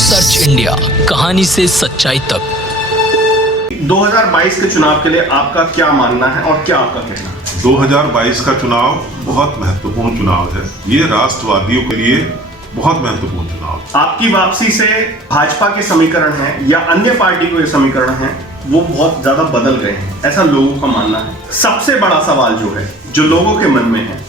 Search India, कहानी से सच्चाई तक। 2022 के चुनाव के लिए आपका क्या मानना है और क्या आपका कहना है? 2022 का चुनाव बहुत महत्वपूर्ण चुनाव है। ये राष्ट्रवादियों के लिए बहुत महत्वपूर्ण चुनाव है। आपकी वापसी से भाजपा के समीकरण हैं या अन्य पार्टी के समीकरण हैं वो बहुत ज्यादा बदल गए हैं, ऐसा लोगों का मानना है। सबसे बड़ा सवाल जो है, जो लोगों के मन में है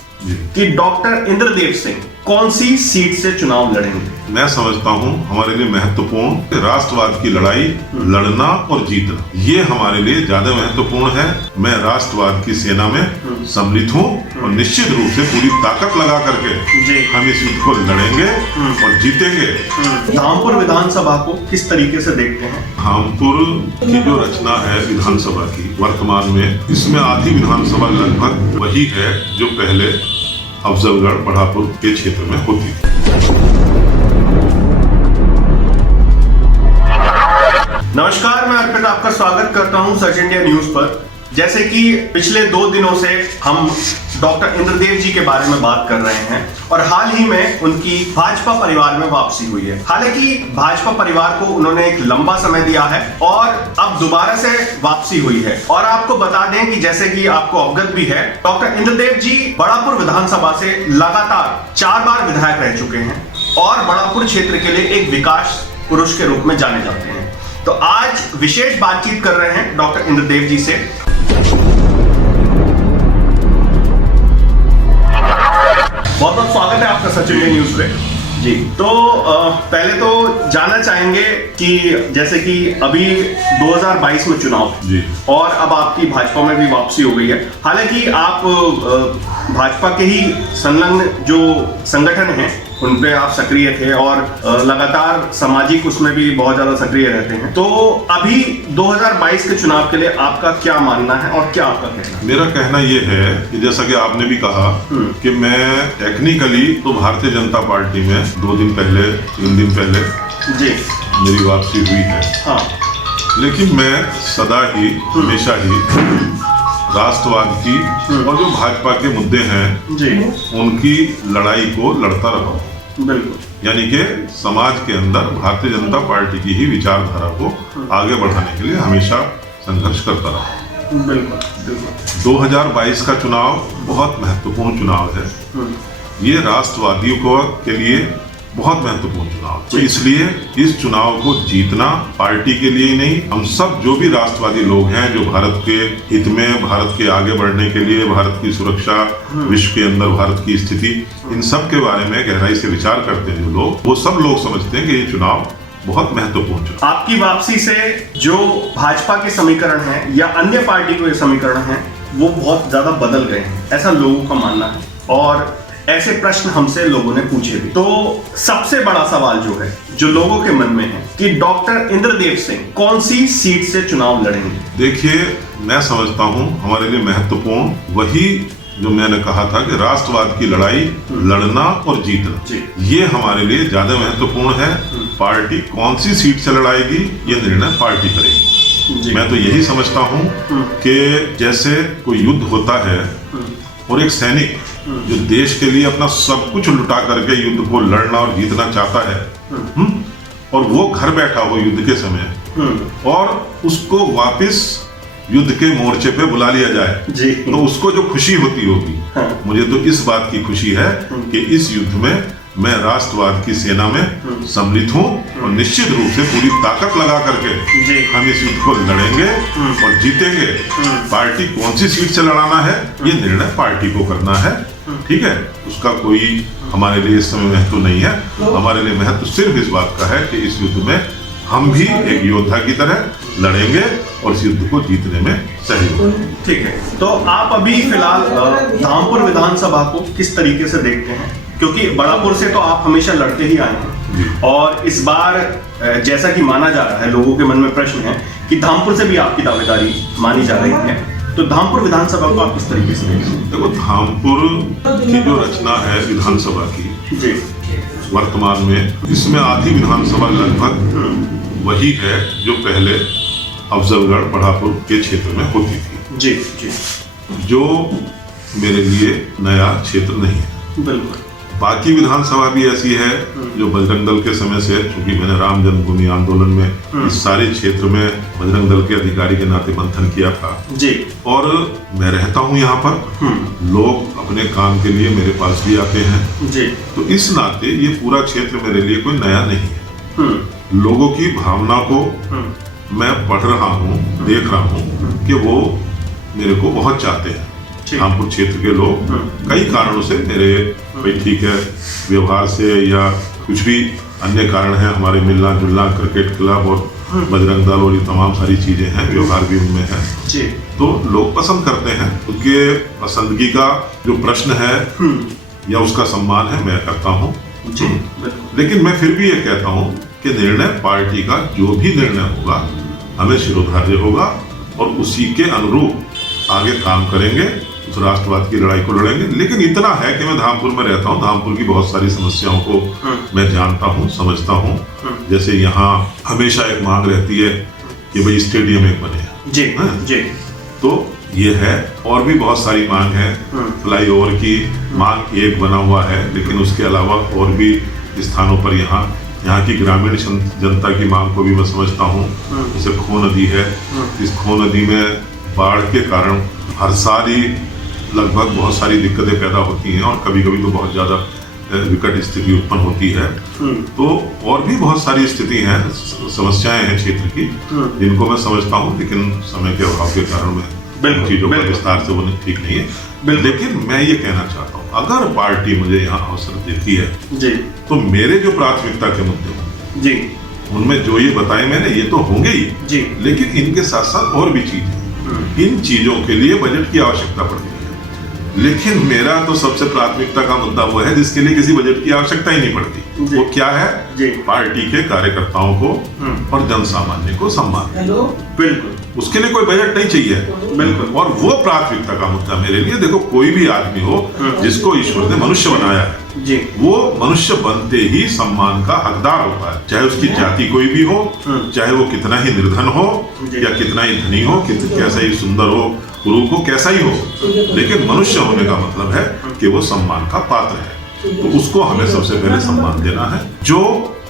कि डॉक्टर इंद्रदेव सिंह कौन सी सीट से चुनाव लड़ेंगे। मैं समझता हूँ हमारे लिए महत्वपूर्ण राष्ट्रवाद की लड़ाई लड़ना और जीतना, ये हमारे लिए ज्यादा महत्वपूर्ण है। मैं राष्ट्रवाद की सेना में सम्मिलित हूँ और निश्चित रूप से पूरी ताकत लगा करके हम इस युद्ध को लड़ेंगे और जीतेंगे। धामपुर विधानसभा को किस तरीके से देखते हैं? धामपुर की जो रचना है विधानसभा की वर्तमान में, इसमें आधी विधानसभा लगभग वही है जो पहले अफजलगढ़ बढ़ापुर के क्षेत्र में होती थी। नमस्कार, मैं अर्पित आपका स्वागत करता हूं सर्च इंडिया न्यूज पर। जैसे कि पिछले 2 दिनों से हम डॉक्टर इंद्रदेव जी के बारे में बात कर रहे हैं और हाल ही में उनकी भाजपा परिवार में वापसी हुई है। हालांकि भाजपा परिवार को उन्होंने एक लंबा समय दिया है और अब दोबारा से वापसी हुई है। और आपको बता दें कि जैसे कि आपको अवगत भी है, डॉक्टर इंद्रदेव जी बड़ापुर विधानसभा से लगातार 4 बार विधायक रह चुके हैं और बड़ापुर क्षेत्र के लिए एक विकास पुरुष के रूप में जाने जाते हैं। तो आज विशेष बातचीत कर रहे हैं डॉक्टर इंद्रदेव जी से। बहुत बहुत स्वागत है आपका सर्च इंडिया न्यूज पे जी। तो पहले तो जानना चाहेंगे कि जैसे कि अभी 2022 में चुनाव जी और अब आपकी भाजपा में भी वापसी हो गई है। हालांकि आप भाजपा के ही संलग्न जो संगठन हैं उन पे आप सक्रिय थे और लगातार सामाजिक उसमें भी बहुत ज्यादा सक्रिय रहते हैं। तो अभी 2022 के चुनाव के लिए आपका क्या मानना है और क्या आपका कहना? मेरा कहना ये है कि जैसा कि आपने भी कहा कि मैं टेक्निकली तो भारतीय जनता पार्टी में 2 दिन पहले 3 दिन पहले जी मेरी वापसी हुई है। हाँ, लेकिन मैं सदा ही हमेशा ही राष्ट्रवाद की और जो भाजपा के मुद्दे हैं जी उनकी लड़ाई को लड़ता रहा हूँ। बिल्कुल। यानी कि समाज के अंदर भारतीय जनता पार्टी की ही विचारधारा को आगे बढ़ाने के लिए हमेशा संघर्ष करता रहा। बिल्कुल बिल्कुल। 2022 का चुनाव बहुत महत्वपूर्ण चुनाव है। ये राष्ट्रवादियों के लिए बहुत महत्वपूर्ण चुनाव, तो इसलिए इस चुनाव को जीतना पार्टी के लिए ही नहीं, हम सब जो भी राष्ट्रवादी लोग हैं जो भारत के हित में, भारत के आगे बढ़ने के लिए, भारत की सुरक्षा, विश्व के अंदर भारत की स्थिति, इन सब के बारे में गहराई से विचार करते हैं जो लोग, वो सब लोग समझते हैं कि ये चुनाव बहुत महत्वपूर्ण चुनाव। आपकी वापसी से जो भाजपा के समीकरण हैं या अन्य पार्टी के समीकरण हैं वो बहुत ज्यादा बदल गए हैं, ऐसा लोगों का मानना है और ऐसे प्रश्न हमसे लोगों ने पूछे भी। तो सबसे बड़ा सवाल जो है, जो लोगों के मन में है कि डॉक्टर इंद्रदेव सिंह कौन सी सीट से चुनाव लड़ेंगे। देखिए, मैं समझता हूँ हमारे लिए महत्वपूर्ण वही जो मैंने कहा था कि राष्ट्रवाद की लड़ाई लड़ना और जीतना, ये हमारे लिए ज्यादा महत्वपूर्ण है। पार्टी कौन सी सीट से लड़ाएगी ये निर्णय पार्टी करेगी। मैं तो यही समझता हूँ कि जैसे कोई युद्ध होता है और एक सैनिक जो देश के लिए अपना सब कुछ लुटा करके युद्ध को लड़ना और जीतना चाहता है और वो घर बैठा हो युद्ध के समय और उसको वापस युद्ध के मोर्चे पे बुला लिया जाए तो उसको जो खुशी होती होगी, मुझे तो इस बात की खुशी है कि इस युद्ध में मैं राष्ट्रवाद की सेना में सम्मिलित हूँ और निश्चित रूप से पूरी ताकत लगा करके हम इस युद्ध को लड़ेंगे और जीतेंगे। पार्टी कौन सी सीट से लड़ाना है ये निर्णय पार्टी को करना है, ठीक है। उसका कोई हमारे लिए इस समय महत्व नहीं है। हमारे लिए महत्व सिर्फ इस बात का है कि इस युद्ध में हम भी एक योद्धा की तरह लड़ेंगे और इस युद्ध को जीतने में सहयोग। ठीक है, तो आप अभी फिलहाल धामपुर विधानसभा को किस तरीके से देखते हैं? क्योंकि बड़ापुर से तो आप हमेशा लड़ते ही आए हैं और इस बार जैसा कि माना जा रहा है, लोगों के मन में प्रश्न है कि धामपुर से भी आपकी दावेदारी मानी जा रही है, तो धामपुर विधानसभा को आप किस तरीके से देखते हैं? देखो, धामपुर की जो रचना है विधानसभा की जी वर्तमान में, इसमें आधी विधानसभा लगभग वही है जो पहले अफजलगढ़ बढ़ापुर के क्षेत्र में होती थी जी जी, जो मेरे लिए नया क्षेत्र नहीं है। बिल्कुल। बाकी विधानसभा भी ऐसी है जो बजरंग दल के समय से, चूंकि मैंने राम जन्मभूमि आंदोलन में इस सारे क्षेत्र में बजरंग दल के अधिकारी के नाते मंथन किया था जी, और मैं रहता हूँ यहाँ पर, लोग अपने काम के लिए मेरे पास भी आते हैं जी, तो इस नाते ये पूरा क्षेत्र मेरे लिए कोई नया नहीं है। लोगों की भावना को मैं पढ़ रहा हूँ, देख रहा हूँ कि वो मेरे को बहुत चाहते हैं। रामपुर क्षेत्र के लोग कई कारणों से मेरे, भाई ठीक है, व्यवहार से या कुछ भी अन्य कारण है, हमारे मिलना जुलना, क्रिकेट क्लब और बजरंग दल और ये तमाम सारी चीजें हैं, व्यवहार भी उनमें है जी, तो लोग पसंद करते हैं। उनके पसंदगी का जो प्रश्न है या उसका सम्मान है, मैं करता हूँ जी। लेकिन मैं फिर भी ये कहता हूँ कि निर्णय पार्टी का जो भी निर्णय होगा हमें शिरोधार्य होगा और उसी के अनुरूप आगे काम करेंगे, उस राष्ट्रवाद की लड़ाई को लड़ेंगे। लेकिन इतना है कि मैं धामपुर में रहता हूँ, धामपुर की बहुत सारी समस्याओं को मैं जानता हूँ, समझता हूँ। जैसे यहाँ हमेशा एक मांग रहती है कि भाई स्टेडियम एक बने जी, जी, तो ये है, और भी बहुत सारी मांग है। फ्लाईओवर की मांग एक बना हुआ है, लेकिन उसके अलावा और भी स्थानों पर यहाँ की ग्रामीण जनता की मांग को भी मैं समझता हूँ। जैसे खो नदी है, इस खो नदी में बाढ़ के कारण हर साल ही लगभग बहुत सारी दिक्कतें पैदा होती हैं और कभी कभी तो बहुत ज्यादा विकट स्थिति उत्पन्न होती है। तो और भी बहुत सारी स्थिति हैं, समस्याएं हैं क्षेत्र की, जिनको मैं समझता हूँ, लेकिन समय के अभाव के कारण मैं चीजों का विस्तार से वो ठीक नहीं है। लेकिन मैं ये कहना चाहता हूँ, अगर पार्टी मुझे यहाँ अवसर देती है जी, तो मेरे जो प्राथमिकता के मुद्दे होंगे जी, उनमें जो ये बताए मैंने, ये तो होंगे ही जी, लेकिन इनके साथ साथ और भी चीजें, इन चीजों के लिए बजट की आवश्यकता पड़ती है। लेकिन मेरा तो सबसे प्राथमिकता का मुद्दा वो है जिसके लिए किसी बजट की आवश्यकता ही नहीं पड़ती। वो क्या है? पार्टी के कार्यकर्ताओं को और जन सामान्य को सम्मान। बिल्कुल, उसके लिए कोई बजट नहीं चाहिए। बिल्कुल, और वो प्राथमिकता का मुद्दा मेरे लिए, देखो कोई भी आदमी हो जिसको ईश्वर ने मनुष्य बनाया है जी, वो मनुष्य बनते ही सम्मान का हकदार होता है, चाहे उसकी जाति कोई भी हो, चाहे वो कितना ही निर्धन हो या कितना ही धनी हो, कैसा ही सुंदर हो, रूप हो, कैसा ही हो, लेकिन मनुष्य होने का मतलब है कि वो सम्मान का पात्र है। तो उसको हमें सबसे पहले सम्मान देना है। जो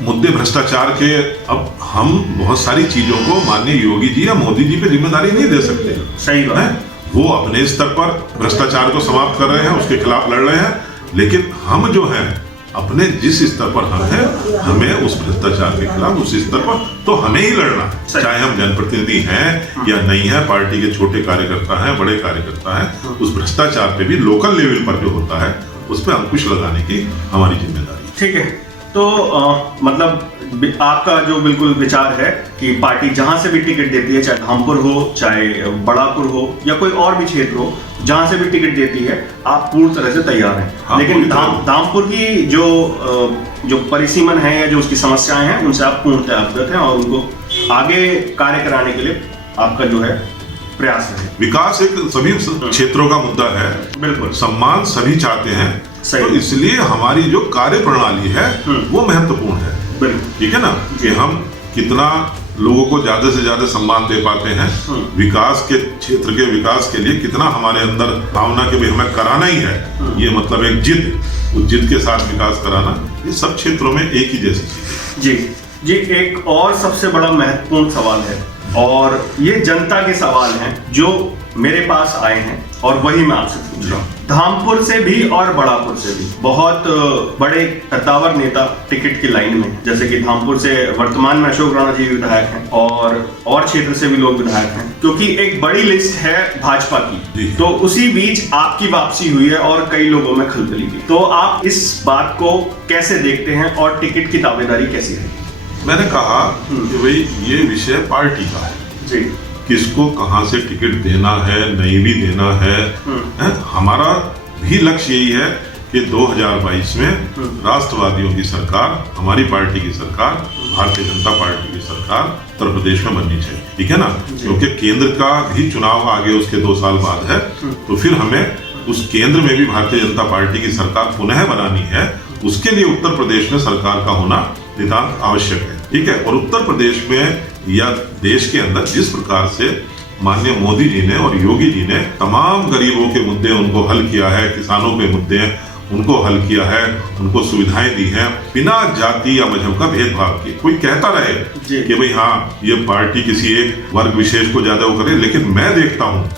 मुद्दे भ्रष्टाचार के, अब हम बहुत सारी चीजों को माननीय योगी जी या मोदी जी पे जिम्मेदारी नहीं दे सकते। सही बात है। वो अपने स्तर पर भ्रष्टाचार को समाप्त कर रहे हैं, उसके खिलाफ लड़ रहे हैं, लेकिन हम जो हैं अपने जिस स्तर पर हम हैं, हमें उस भ्रष्टाचार के खिलाफ उस स्तर पर तो हमें ही लड़ना है, चाहे हम जनप्रतिनिधि हैं या नहीं है, पार्टी के छोटे कार्यकर्ता हैं, बड़े कार्यकर्ता हैं, उस भ्रष्टाचार पे भी लोकल लेवल पर जो होता है उस पर अंकुश लगाने की हमारी जिम्मेदारी। ठीक है, तो मतलब आपका जो बिल्कुल विचार है कि पार्टी जहां से भी टिकट देती है, चाहे धामपुर हो, चाहे बड़ापुर हो या कोई और भी क्षेत्र हो, जहां से भी टिकट देती है, आप पूर्ण तरह से तैयार हैं। हाँ, लेकिन धामपुर की जो परिसीमन है या जो उसकी समस्याएं हैं, उनसे आप पूर्णतः अवगत हैं और उनको आगे कार्य कराने के लिए आपका जो है प्रयास है। विकास एक सभी क्षेत्रों का मुद्दा है, बिल्कुल, सम्मान सभी चाहते हैं, तो इसलिए हमारी जो कार्य प्रणाली है वो महत्वपूर्ण है। ठीक है ना, कि हम कितना लोगों को ज्यादा से ज्यादा सम्मान दे पाते हैं, विकास के क्षेत्र के विकास के लिए कितना हमारे अंदर भावना के भी हमें कराना ही है, ये मतलब एक जिद, उस जिद के साथ विकास कराना, ये सब क्षेत्रों में एक ही जैसी चीज है। जी, एक और सबसे बड़ा महत्वपूर्ण सवाल है, और ये जनता के सवाल हैं जो मेरे पास आए हैं और वही मैं आपसे पूछ रहा हूँ। धामपुर से भी और बड़ापुर से भी बहुत बड़े कद्दावर नेता टिकट की लाइन में, जैसे कि धामपुर से वर्तमान में अशोक राणा जी विधायक हैं और क्षेत्र से भी लोग विधायक हैं, क्योंकि एक बड़ी लिस्ट है भाजपा की। तो उसी बीच आपकी वापसी हुई है और कई लोगों में खलबली भी। तो आप इस बात को कैसे देखते हैं और टिकट की दावेदारी कैसी है? मैंने कहा कि भाई ये विषय पार्टी का है जी, किसको कहां से टिकट देना है, नहीं भी देना है, हमारा भी लक्ष्य यही है कि 2022 में राष्ट्रवादियों की सरकार, हमारी पार्टी की सरकार, भारतीय जनता पार्टी की सरकार उत्तर प्रदेश में बननी चाहिए। ठीक है ना, क्योंकि केंद्र का भी चुनाव आगे उसके 2 साल बाद है, तो फिर हमें उस केंद्र में भी भारतीय जनता पार्टी की सरकार पुनः बनानी है। उसके लिए उत्तर प्रदेश में सरकार का होना नितांत आवश्यक है। ठीक है, और उत्तर प्रदेश में या देश के अंदर जिस प्रकार से माननीय मोदी जी ने और योगी जी ने तमाम गरीबों के मुद्दे उनको हल किया है, किसानों के मुद्दे हैं उनको हल किया है, उनको सुविधाएं दी हैं बिना जाति या मजहब का भेदभाव के। कोई कहता रहे कि भाई हाँ ये पार्टी किसी एक वर्ग विशेष को ज्यादा वो करे, लेकिन मैं देखता हूँ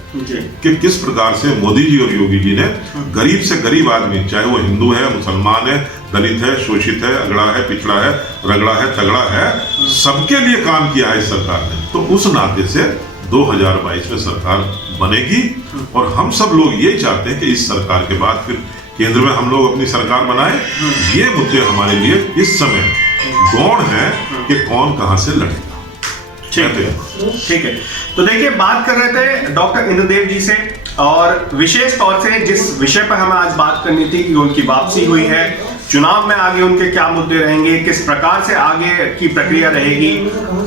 कि किस प्रकार से मोदी जी और योगी जी ने गरीब से गरीब आदमी, चाहे वो हिंदू है, मुसलमान है, दलित है, शोषित है, अगड़ा है, पिछड़ा है, रगड़ा है, तगड़ा है, सबके लिए काम किया है इस सरकार ने। तो उस नाते से 2022 में सरकार बनेगी और हम सब लोग ये चाहते हैं कि इस सरकार के बाद फिर केंद्र में हम लोग अपनी सरकार बनाए। ये मुद्दे हमारे लिए इस समय गौण है कि कौन कहां से लड़ेगा। ठीक है। तो देखिए, बात कर रहे थे डॉक्टर इंद्रदेव जी से, और विशेष तौर से जिस विषय पर हमें आज बात करनी थी कि उनकी वापसी हुई है, चुनाव में आगे उनके क्या मुद्दे रहेंगे, किस प्रकार से आगे की प्रक्रिया रहेगी,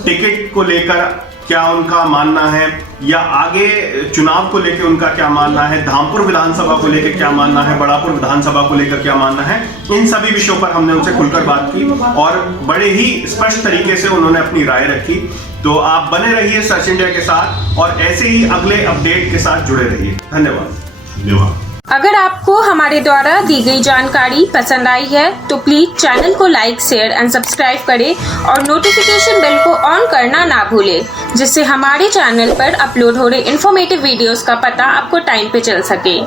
टिकट को लेकर क्या उनका मानना है, या आगे चुनाव को लेकर उनका क्या मानना है, धामपुर विधानसभा को लेकर क्या मानना है, बड़ापुर विधानसभा को लेकर क्या मानना है, इन सभी विषयों पर हमने उनसे खुलकर बात की और बड़े ही स्पष्ट तरीके से उन्होंने अपनी राय रखी। तो आप बने रहिए सर्च इंडिया के साथ और ऐसे ही अगले अपडेट के साथ जुड़े रहिए। धन्यवाद। अगर आपको हमारे द्वारा दी गई जानकारी पसंद आई है तो प्लीज चैनल को लाइक, शेयर एंड सब्सक्राइब करें और नोटिफिकेशन बेल को ऑन करना ना भूलें, जिससे हमारे चैनल पर अपलोड हो रहे इन्फॉर्मेटिव वीडियोस का पता आपको टाइम पे चल सके।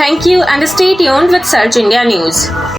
Thank you and stay tuned with search India news.